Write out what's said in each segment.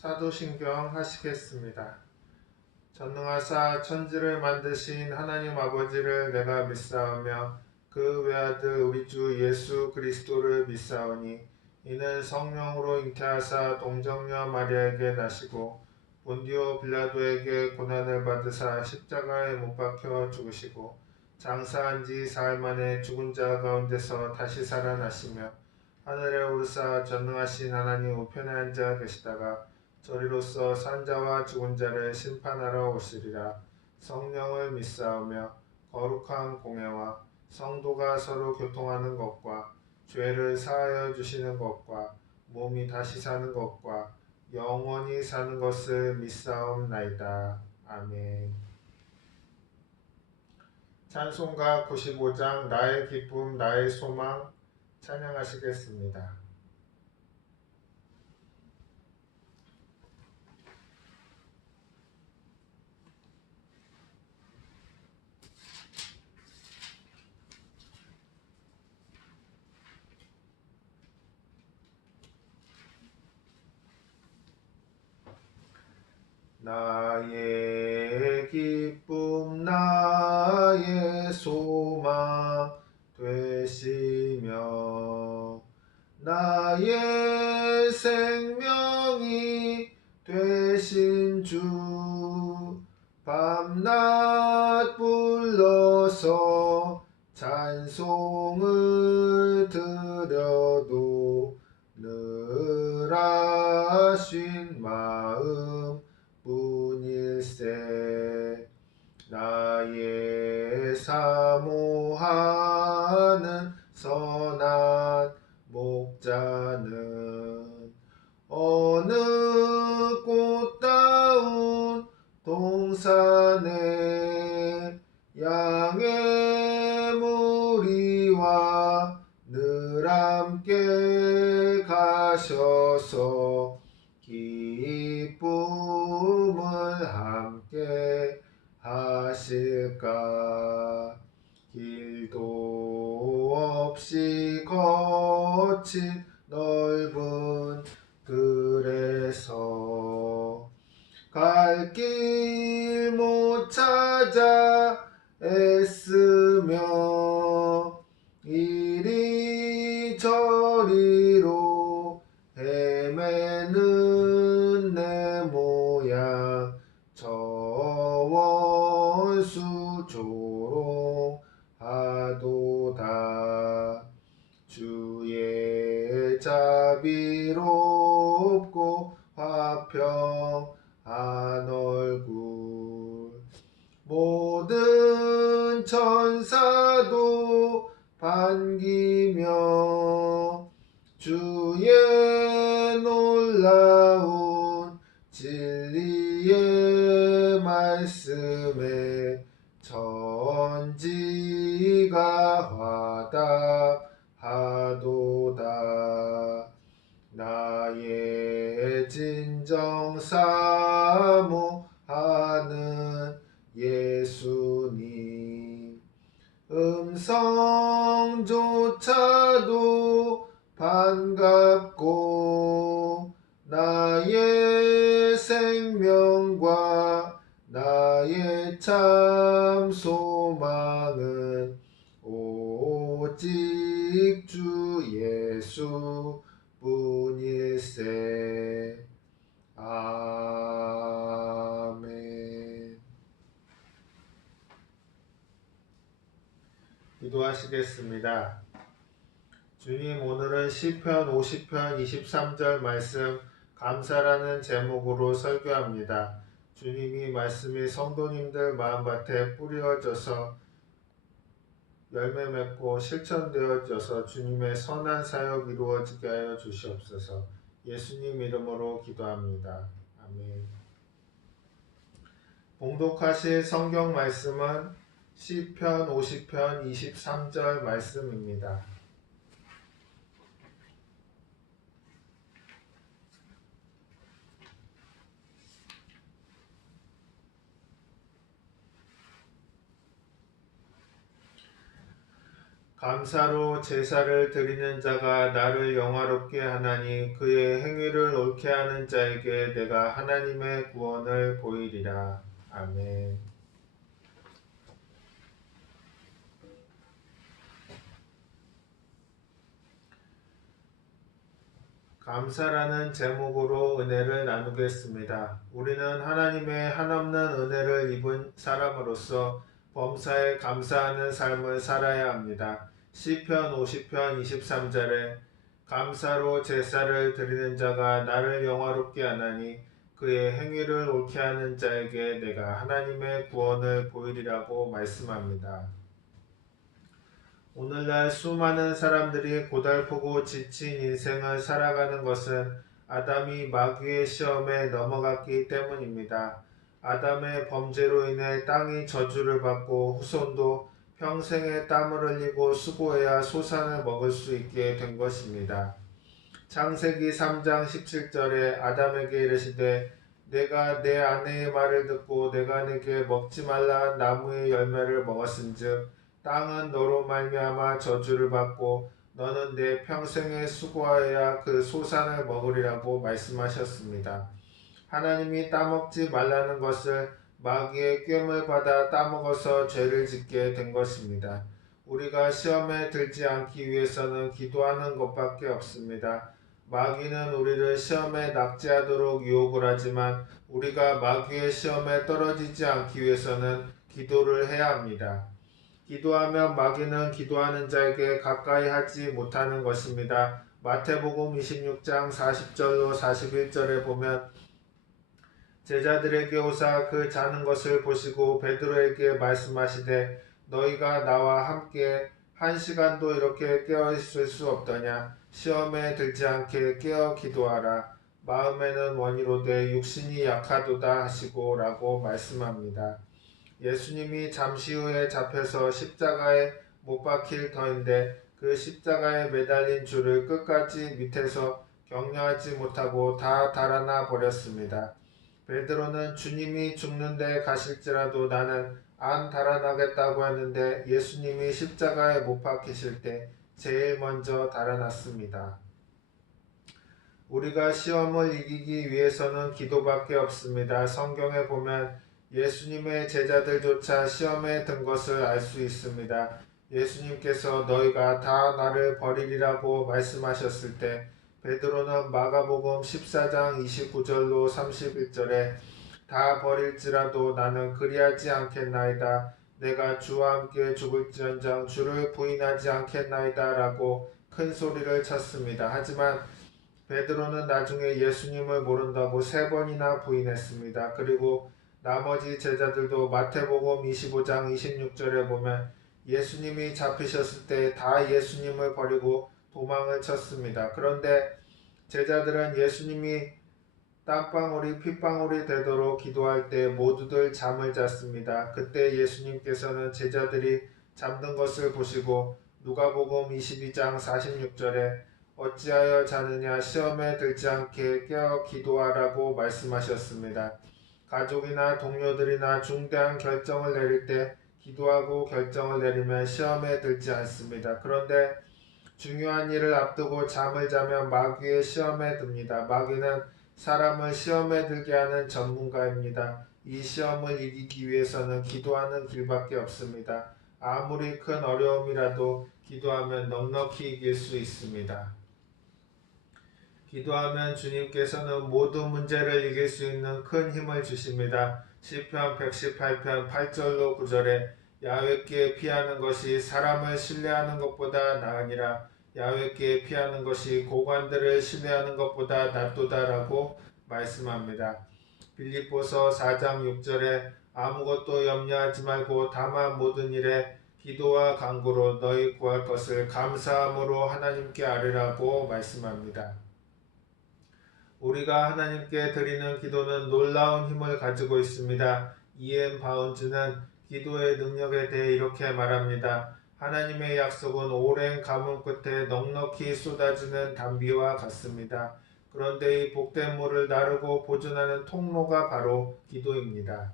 사도신경 하시겠습니다. 전능하사 천지를 만드신 하나님 아버지를 내가 믿사오며 그 외아들 우리 주 예수 그리스도를 믿사오니 이는 성령으로 잉태하사 동정녀 마리아에게 나시고 본디오 빌라도에게 고난을 받으사 십자가에 못 박혀 죽으시고 장사한 지 사흘 만에 죽은 자 가운데서 다시 살아나시며 하늘에 오르사 전능하신 하나님 우편에 앉아 계시다가 저리로서 산자와 죽은 자를 심판하러 오시리라. 성령을 믿사오며 거룩한 공회와 성도가 서로 교통하는 것과 죄를 사하여 주시는 것과 몸이 다시 사는 것과 영원히 사는 것을 믿사옵나이다. 아멘. 찬송가 95장 나의 기쁨 나의 소망 찬양하시겠습니다. 나의 기쁨 나의 소망 되시며 나의 생명이 되신 주 밤낮 불러서 찬송을 드려도 늘 아신 마음 뿐일세. 나의 사모하는 선한 목자는 어느 꽃다운 동산에 양의 무리와 늘 함께 가셔서 기쁨을 함께 하실까. 길도 없이 거친 넓은 들에서 갈 길 못 찾아 애쓰며 이리저리로 헤매는 내 모양 저 원수 조롱하도다. 주의 자비롭고 화평한 얼굴 모든 천사도 반기며 주의 놀라운 진리의 말씀에 천지가 화답하도다. 나의 진정 사모하는 예수님 음성조차도 반갑고 나의 생명과 나의 참 소망은 오직 주 예수 뿐일세. 아멘. 기도하시겠습니다. 주님, 오늘은 시편 50편 23절 말씀 감사라는 제목으로 설교합니다. 주님이 말씀이 성도님들 마음밭에 뿌려져서 열매 맺고 실천되어져서 주님의 선한 사역 이루어지게 하여 주시옵소서. 예수님 이름으로 기도합니다. 아멘. 봉독하실 성경 말씀은 시편 50편 23절 말씀입니다. 감사로 제사를 드리는 자가 나를 영화롭게 하나니 그의 행위를 옳게 하는 자에게 내가 하나님의 구원을 보이리라. 아멘. 감사라는 제목으로 은혜를 나누겠습니다. 우리는 하나님의 한없는 은혜를 입은 사람으로서 범사에 감사하는 삶을 살아야 합니다. 시편 50편 23절에 감사로 제사를 드리는 자가 나를 영화롭게 하나니 그의 행위를 옳게 하는 자에게 내가 하나님의 구원을 보이리라고 말씀합니다. 오늘날 수많은 사람들이 고달프고 지친 인생을 살아가는 것은 아담이 마귀의 시험에 넘어갔기 때문입니다. 아담의 범죄로 인해 땅이 저주를 받고 후손도 평생의 땀을 흘리고 수고해야 소산을 먹을 수 있게 된 것입니다. 창세기 3장 17절에 아담에게 이르시되 내가 내 아내의 말을 듣고 내가 내게 먹지 말라 한 나무의 열매를 먹었은즉 땅은 너로 말미암아 저주를 받고 너는 내 평생에 수고하여야 그 소산을 먹으리라고 말씀하셨습니다. 하나님이 따먹지 말라는 것을 마귀의 꾀을 받아 따먹어서 죄를 짓게 된 것입니다. 우리가 시험에 들지 않기 위해서는 기도하는 것밖에 없습니다. 마귀는 우리를 시험에 낙제하도록 유혹을 하지만 우리가 마귀의 시험에 떨어지지 않기 위해서는 기도를 해야 합니다. 기도하면 마귀는 기도하는 자에게 가까이 하지 못하는 것입니다. 마태복음 26장 40절로 41절에 보면 제자들에게 오사 그 자는 것을 보시고 베드로에게 말씀하시되 너희가 나와 함께 1시간도 이렇게 깨어 있을 수 없더냐. 시험에 들지 않게 깨어 기도하라. 마음에는 원이로되 육신이 약하도다 하시고 라고 말씀합니다. 예수님이 잠시 후에 잡혀서 십자가에 못 박힐 터인데 그 십자가에 매달린 줄을 끝까지 밑에서 격려하지 못하고 다 달아나 버렸습니다. 베드로는 주님이 죽는데 가실지라도 나는 안 달아나겠다고 했는데 예수님이 십자가에 못 박히실 때 제일 먼저 달아났습니다. 우리가 시험을 이기기 위해서는 기도밖에 없습니다. 성경에 보면 예수님의 제자들조차 시험에 든 것을 알 수 있습니다. 예수님께서 너희가 다 나를 버리리라고 말씀하셨을 때 베드로는 마가복음 14장 29절로 31절에 다 버릴지라도 나는 그리하지 않겠나이다. 내가 주와 함께 죽을지언정 주를 부인하지 않겠나이다 라고 큰 소리를 쳤습니다. 하지만 베드로는 나중에 예수님을 모른다고 3번이나 부인했습니다. 그리고 나머지 제자들도 마태복음 25장 26절에 보면 예수님이 잡히셨을 때 다 예수님을 버리고 도망을 쳤습니다. 그런데 제자들은 예수님이 땀방울이 핏방울이 되도록 기도할 때 모두들 잠을 잤습니다. 그때 예수님께서는 제자들이 잠든 것을 보시고 누가복음 22장 46절에 어찌하여 자느냐 시험에 들지 않게 깨어 기도하라고 말씀하셨습니다. 가족이나 동료들이나 중대한 결정을 내릴 때 기도하고 결정을 내리면 시험에 들지 않습니다. 그런데 중요한 일을 앞두고 잠을 자면 마귀의 시험에 듭니다. 마귀는 사람을 시험에 들게 하는 전문가입니다. 이 시험을 이기기 위해서는 기도하는 길밖에 없습니다. 아무리 큰 어려움이라도 기도하면 넉넉히 이길 수 있습니다. 기도하면 주님께서는 모든 문제를 이길 수 있는 큰 힘을 주십니다. 시편 118편 8절로 9절에 야훼께 피하는 것이 사람을 신뢰하는 것보다 나으니라. 야훼께 피하는 것이 고관들을 신뢰하는 것보다 낫도다라고 말씀합니다. 빌립보서 4장 6절에 아무것도 염려하지 말고 다만 모든 일에 기도와 간구로 너희 구할 것을 감사함으로 하나님께 아뢰라고 말씀합니다. 우리가 하나님께 드리는 기도는 놀라운 힘을 가지고 있습니다. 이엠 바운즈는 기도의 능력에 대해 이렇게 말합니다. 하나님의 약속은 오랜 가뭄 끝에 넉넉히 쏟아지는 단비와 같습니다. 그런데 이 복된 물을 나르고 보존하는 통로가 바로 기도입니다.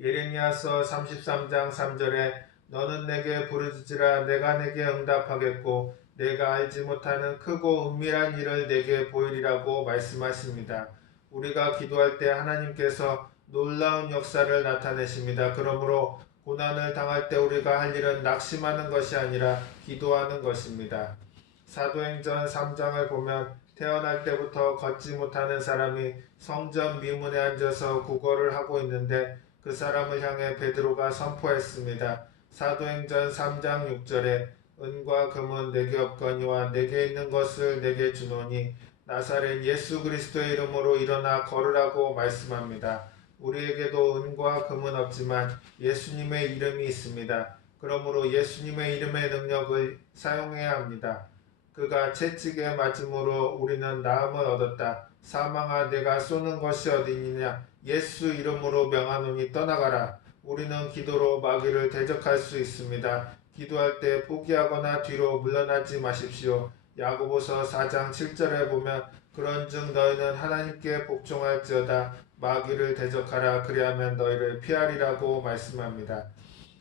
예레미야서 33장 3절에 너는 내게 부르짖으라 내가 내게 응답하겠고 내가 알지 못하는 크고 은밀한 일을 내게 보이리라고 말씀하십니다. 우리가 기도할 때 하나님께서 놀라운 역사를 나타내십니다. 그러므로 고난을 당할 때 우리가 할 일은 낙심하는 것이 아니라 기도하는 것입니다. 사도행전 3장을 보면 태어날 때부터 걷지 못하는 사람이 성전 미문에 앉아서 구걸을 하고 있는데 그 사람을 향해 베드로가 선포했습니다. 사도행전 3장 6절에 은과 금은 내게 없거니와 내게 있는 것을 내게 주노니 나사렛 예수 그리스도의 이름으로 일어나 걸으라고 말씀합니다. 우리에게도 은과 금은 없지만 예수님의 이름이 있습니다. 그러므로 예수님의 이름의 능력을 사용해야 합니다. 그가 채찍에 맞음으로 우리는 나음을 얻었다. 사망아 내가 쏘는 것이 어디니냐. 예수 이름으로 명하노니 떠나가라. 우리는 기도로 마귀를 대적할 수 있습니다. 기도할 때 포기하거나 뒤로 물러나지 마십시오. 야고보서 4장 7절에 보면 그런즉 너희는 하나님께 복종할지어다 마귀를 대적하라 그리하면 너희를 피하리라고 말씀합니다.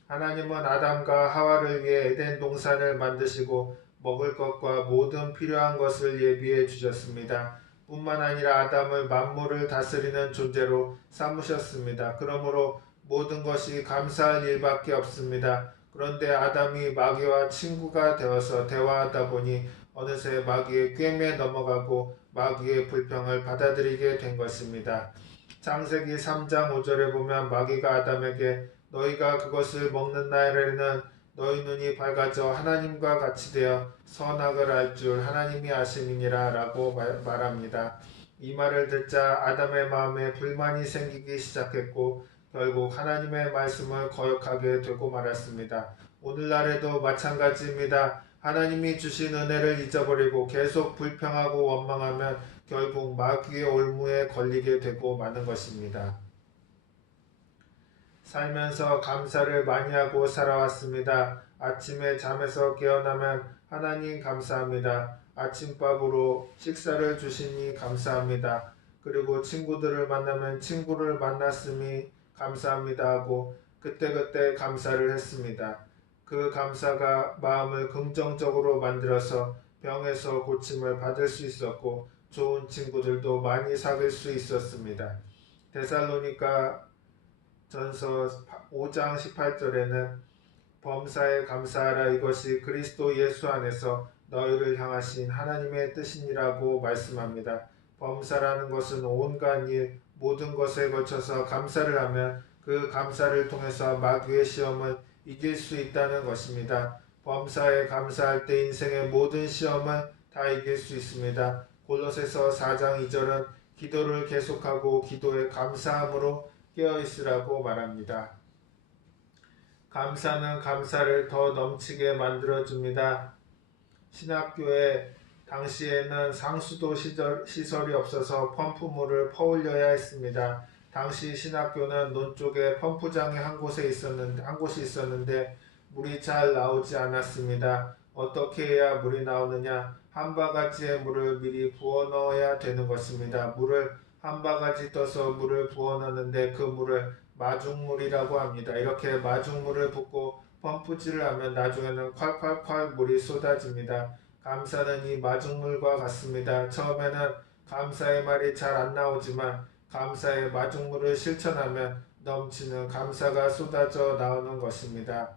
하나님은 아담과 하와를 위해 에덴 동산을 만드시고 먹을 것과 모든 필요한 것을 예비해 주셨습니다. 뿐만 아니라 아담을 만물을 다스리는 존재로 삼으셨습니다. 그러므로 모든 것이 감사할 일밖에 없습니다. 그런데 아담이 마귀와 친구가 되어서 대화하다 보니 어느새 마귀의 꾀에 넘어가고 마귀의 불평을 받아들이게 된 것입니다. 창세기 3장 5절에 보면 마귀가 아담에게 너희가 그것을 먹는 날에는 너희 눈이 밝아져 하나님과 같이 되어 선악을 알 줄 하나님이 아심이니라 라고 말합니다. 이 말을 듣자 아담의 마음에 불만이 생기기 시작했고 결국 하나님의 말씀을 거역하게 되고 말았습니다. 오늘날에도 마찬가지입니다. 하나님이 주신 은혜를 잊어버리고 계속 불평하고 원망하면 결국 마귀의 올무에 걸리게 되고 마는 것입니다. 살면서 감사를 많이 하고 살아왔습니다. 아침에 잠에서 깨어나면 하나님 감사합니다. 아침밥으로 식사를 주시니 감사합니다. 그리고 친구들을 만나면 친구를 만났음이 감사합니다 하고 그때그때 감사를 했습니다. 그 감사가 마음을 긍정적으로 만들어서 병에서 고침을 받을 수 있었고 좋은 친구들도 많이 사귈 수 있었습니다. 데살로니가 전서 5장 18절에는 범사에 감사하라 이것이 그리스도 예수 안에서 너희를 향하신 하나님의 뜻이니라고 말씀합니다. 범사라는 것은 온갖 일, 모든 것에 걸쳐서 감사를 하면 그 감사를 통해서 마귀의 시험을 이길 수 있다는 것입니다. 범사에 감사할 때 인생의 모든 시험을 다 이길 수 있습니다. 골로새서 4장 2절은 기도를 계속하고 기도에 감사함으로 깨어있으라고 말합니다. 감사는 감사를 더 넘치게 만들어줍니다. 신학교에 당시에는 상수도 시설이 없어서 펌프물을 퍼올려야 했습니다. 당시 신학교는 논 쪽에 펌프장이 한 곳이 있었는데 물이 잘 나오지 않았습니다. 어떻게 해야 물이 나오느냐? 한 바가지의 물을 미리 부어 넣어야 되는 것입니다. 물을 한 바가지 떠서 물을 부어 넣는데 그 물을 마중물이라고 합니다. 이렇게 마중물을 붓고 펌프질을 하면 나중에는 콸콸콸 물이 쏟아집니다. 감사는 이 마중물과 같습니다. 처음에는 감사의 말이 잘 안 나오지만 감사의 마중물을 실천하면 넘치는 감사가 쏟아져 나오는 것입니다.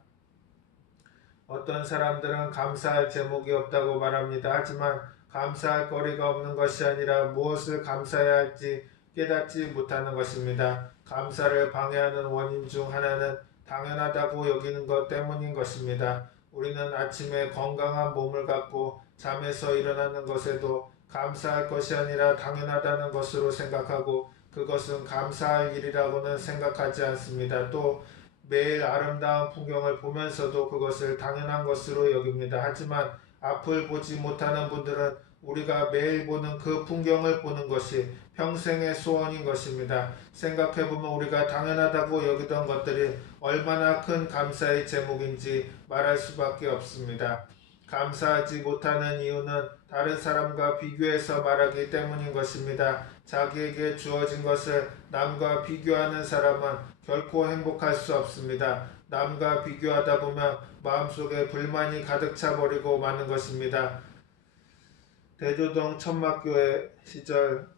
어떤 사람들은 감사할 제목이 없다고 말합니다. 하지만 감사할 거리가 없는 것이 아니라 무엇을 감사해야 할지 깨닫지 못하는 것입니다. 감사를 방해하는 원인 중 하나는 당연하다고 여기는 것 때문인 것입니다. 우리는 아침에 건강한 몸을 갖고 잠에서 일어나는 것에도 감사할 것이 아니라 당연하다는 것으로 생각하고 그것은 감사할 일이라고는 생각하지 않습니다. 또 매일 아름다운 풍경을 보면서도 그것을 당연한 것으로 여깁니다. 하지만 앞을 보지 못하는 분들은 우리가 매일 보는 그 풍경을 보는 것이 평생의 소원인 것입니다. 생각해보면 우리가 당연하다고 여기던 것들이 얼마나 큰 감사의 제목인지 말할 수밖에 없습니다. 감사하지 못하는 이유는 다른 사람과 비교해서 말하기 때문인 것입니다. 자기에게 주어진 것을 남과 비교하는 사람은 결코 행복할 수 없습니다. 남과 비교하다 보면 마음속에 불만이 가득 차버리고 마는 것입니다. 대조동 천막교회 시절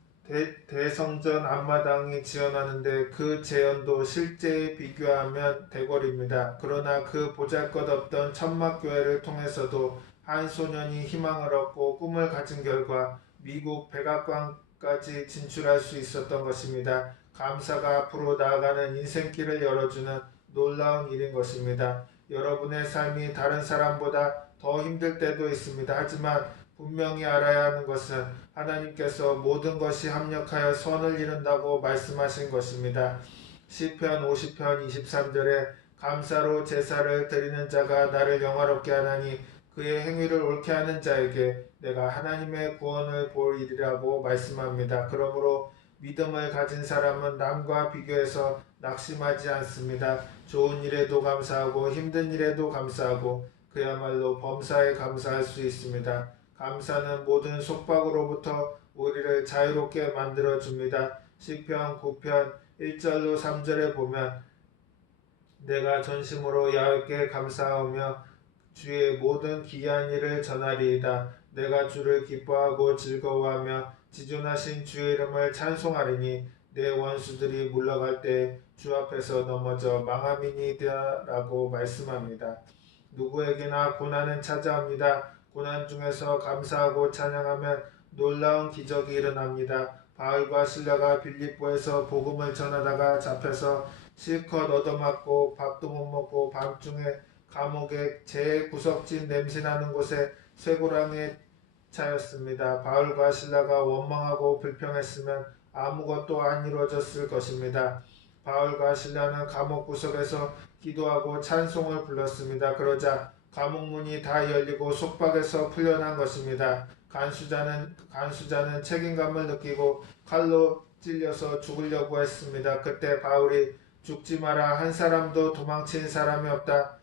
대성전 앞마당이 지어나는데 그 재현도 실제에 비교하면 대궐입니다. 그러나 그 보잘것없던 천막교회를 통해서도 한 소년이 희망을 얻고 꿈을 가진 결과 미국 백악관까지 진출할 수 있었던 것입니다. 감사가 앞으로 나아가는 인생길을 열어주는 놀라운 일인 것입니다. 여러분의 삶이 다른 사람보다 더 힘들 때도 있습니다. 하지만 분명히 알아야 하는 것은 하나님께서 모든 것이 합력하여 선을 이룬다고 말씀하신 것입니다. 시편 50편 23절에 감사로 제사를 드리는 자가 나를 영화롭게 하나니 그의 행위를 옳게 하는 자에게 내가 하나님의 구원을 보이리라고 말씀합니다. 그러므로 믿음을 가진 사람은 남과 비교해서 낙심하지 않습니다. 좋은 일에도 감사하고 힘든 일에도 감사하고 그야말로 범사에 감사할 수 있습니다. 감사는 모든 속박으로부터 우리를 자유롭게 만들어줍니다. 시편 9편 1절로 3절에 보면 내가 전심으로 야훼께 감사하며 주의 모든 기이한 일을 전하리이다. 내가 주를 기뻐하고 즐거워하며 지존하신 주의 이름을 찬송하리니 내 원수들이 물러갈 때 주 앞에서 넘어져 망함이니이다 라고 말씀합니다. 누구에게나 고난은 찾아옵니다. 고난 중에서 감사하고 찬양하면 놀라운 기적이 일어납니다. 바울과 실라가 빌립보에서 복음을 전하다가 잡혀서 실컷 얻어맞고 밥도 못 먹고 밤중에 감옥의 제일 구석진 냄새나는 곳에 쇠고랑에 차였습니다. 바울과 실라가 원망하고 불평했으면 아무것도 안 이루어졌을 것입니다. 바울과 실라는 감옥 구석에서 기도하고 찬송을 불렀습니다. 그러자 감옥 문이 다 열리고 속박에서 풀려난 것입니다. 간수자는 책임감을 느끼고 칼로 찔려서 죽으려고 했습니다. 그때 바울이 죽지 마라, 한 사람도 도망친 사람이 없다.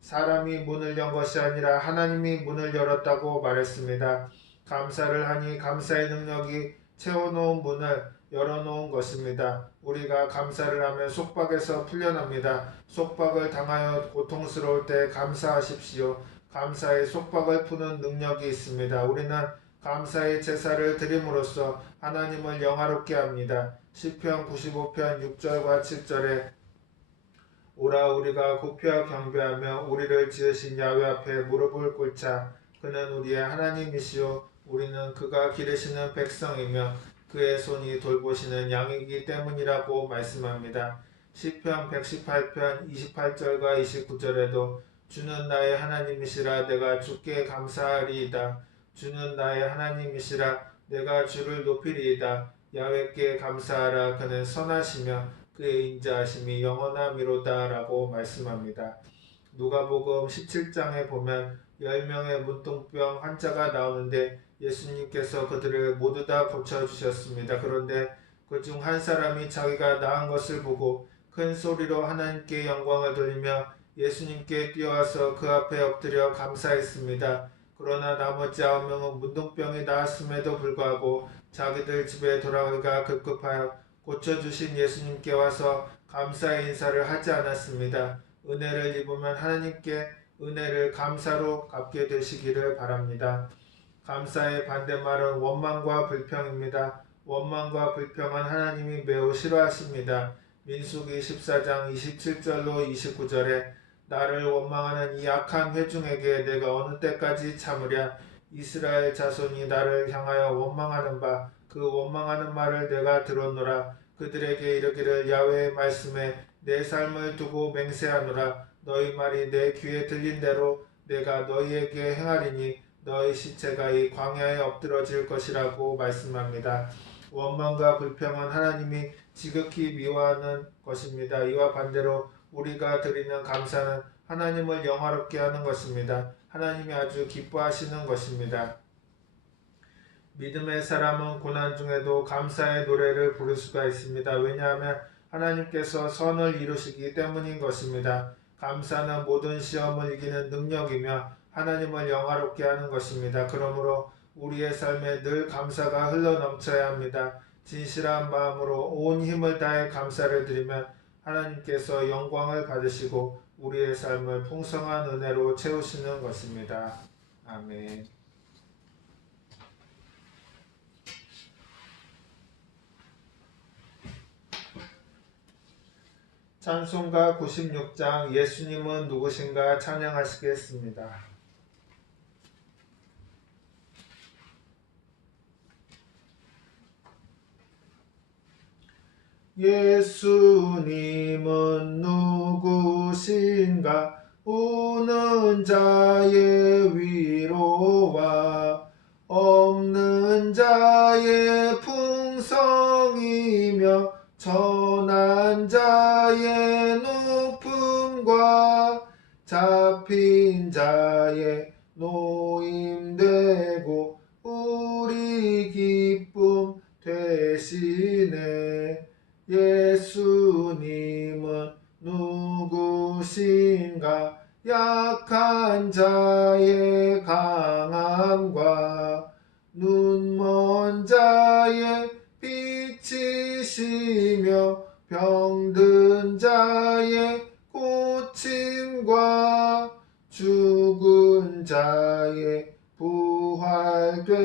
사람이 문을 연 것이 아니라 하나님이 문을 열었다고 말했습니다. 감사를 하니 감사의 능력이 채워놓은 문을 열어놓은 것입니다. 우리가 감사를 하면 속박에서 풀려납니다. 속박을 당하여 고통스러울 때 감사하십시오. 감사의 속박을 푸는 능력이 있습니다. 우리는 감사의 제사를 드림으로써 하나님을 영화롭게 합니다. 시편 95편 6절과 7절에 오라 우리가 굽혀 경배하며 우리를 지으신 야훼 앞에 무릎을 꿇자. 그는 우리의 하나님이시오. 우리는 그가 기르시는 백성이며 그의 손이 돌보시는 양이기 때문이라고 말씀합니다. 시편 118편 28절과 29절에도 주는 나의 하나님이시라 내가 주께 감사하리이다. 주는 나의 하나님이시라 내가 주를 높이리이다. 야훼께 감사하라. 그는 선하시며 그의 인자하심이 영원하미로다 라고 말씀합니다. 누가복음 17장에 보면 10명의 문둥병 환자가 나오는데 예수님께서 그들을 모두 다 고쳐주셨습니다. 그런데 그중 한 사람이 자기가 나은 것을 보고 큰 소리로 하나님께 영광을 돌리며 예수님께 뛰어와서 그 앞에 엎드려 감사했습니다. 그러나 나머지 9명은 문둥병이 나았음에도 불구하고 자기들 집에 돌아가기가 급급하여 고쳐주신 예수님께 와서 감사의 인사를 하지 않았습니다. 은혜를 입으면 하나님께 은혜를 감사로 갚게 되시기를 바랍니다. 감사의 반대말은 원망과 불평입니다. 원망과 불평은 하나님이 매우 싫어하십니다. 민수기 14장 27절로 29절에 나를 원망하는 이 악한 회중에게 내가 어느 때까지 참으랴. 이스라엘 자손이 나를 향하여 원망하는 바 그 원망하는 말을 내가 들었노라. 그들에게 이르기를 야훼의 말씀에 내 삶을 두고 맹세하노라. 너희 말이 내 귀에 들린 대로 내가 너희에게 행하리니 너희 시체가 이 광야에 엎드러질 것이라고 말씀합니다. 원망과 불평은 하나님이 지극히 미워하는 것입니다. 이와 반대로 우리가 드리는 감사는 하나님을 영화롭게 하는 것입니다. 하나님이 아주 기뻐하시는 것입니다. 믿음의 사람은 고난 중에도 감사의 노래를 부를 수가 있습니다. 왜냐하면 하나님께서 선을 이루시기 때문인 것입니다. 감사는 모든 시험을 이기는 능력이며 하나님을 영화롭게 하는 것입니다. 그러므로 우리의 삶에 늘 감사가 흘러넘쳐야 합니다. 진실한 마음으로 온 힘을 다해 감사를 드리면 하나님께서 영광을 받으시고 우리의 삶을 풍성한 은혜로 채우시는 것입니다. 아멘. 찬송가 96장 예수님은 누구신가 찬양하시겠습니다. 예수님은 누구신가 우는 자의 위로와 없는 자의 풍성이며 천한 자의 높음과 잡힌 자의 노임되고 우리 기쁨 되시네. 예수님은 누구신가 약한 자의 강함과 눈먼 자의 빛이시며 병든 자의 고침과 죽은 자의 부활되고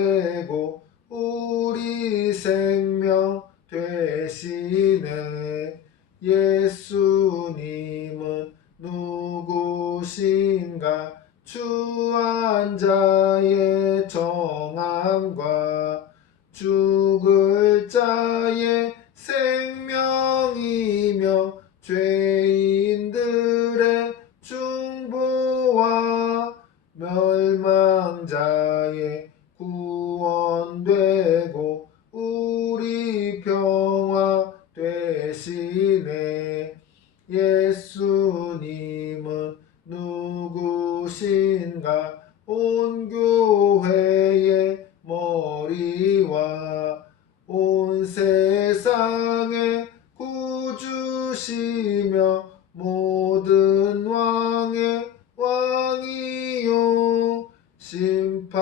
우리 생명 되시네. 예수님은 누구신가 추한 자의 정함과 죽을 자의 생명이며 죄인들의 중보와 멸망자의 구원되고 우리 평화 되시네. 예수님은 누구신가 온 교회의 머리와 온 세상의 구주시며 모든 왕의 왕이요 심판하실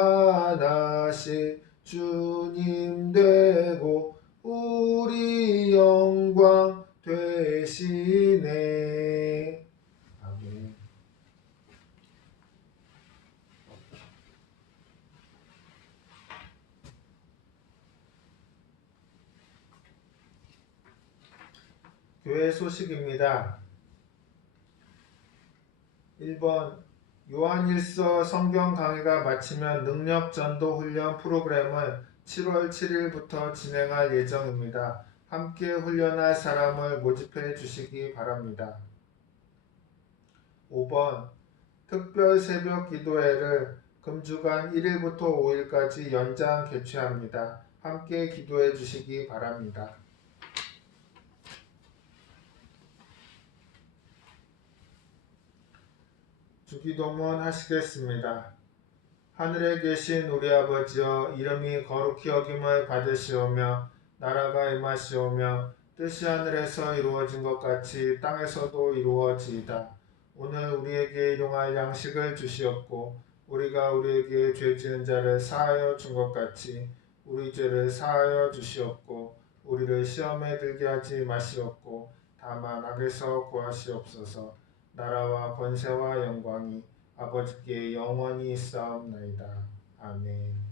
주님 되고 우리 영광 되시네. 아멘. 교회 소식입니다. 1번 요한일서 성경 강의가 마치면 능력전도 훈련 프로그램을 7월 7일부터 진행할 예정입니다. 함께 훈련할 사람을 모집해 주시기 바랍니다. 5번 특별 새벽 기도회를 금주간 1일부터 5일까지 연장 개최합니다. 함께 기도해 주시기 바랍니다. 주기도문 하시겠습니다. 하늘에 계신 우리 아버지여 이름이 거룩히 여김을 받으시오며 나라가 임하시오며 뜻이 하늘에서 이루어진 것 같이 땅에서도 이루어지이다. 오늘 우리에게 일용할 양식을 주시옵고 우리가 우리에게 죄 지은 자를 사하여 준 것 같이 우리 죄를 사하여 주시옵고 우리를 시험에 들게 하지 마시옵고 다만 악에서 구하시옵소서. 나라와 권세와 영광이 아버지께 영원히 있사옵나이다. 아멘.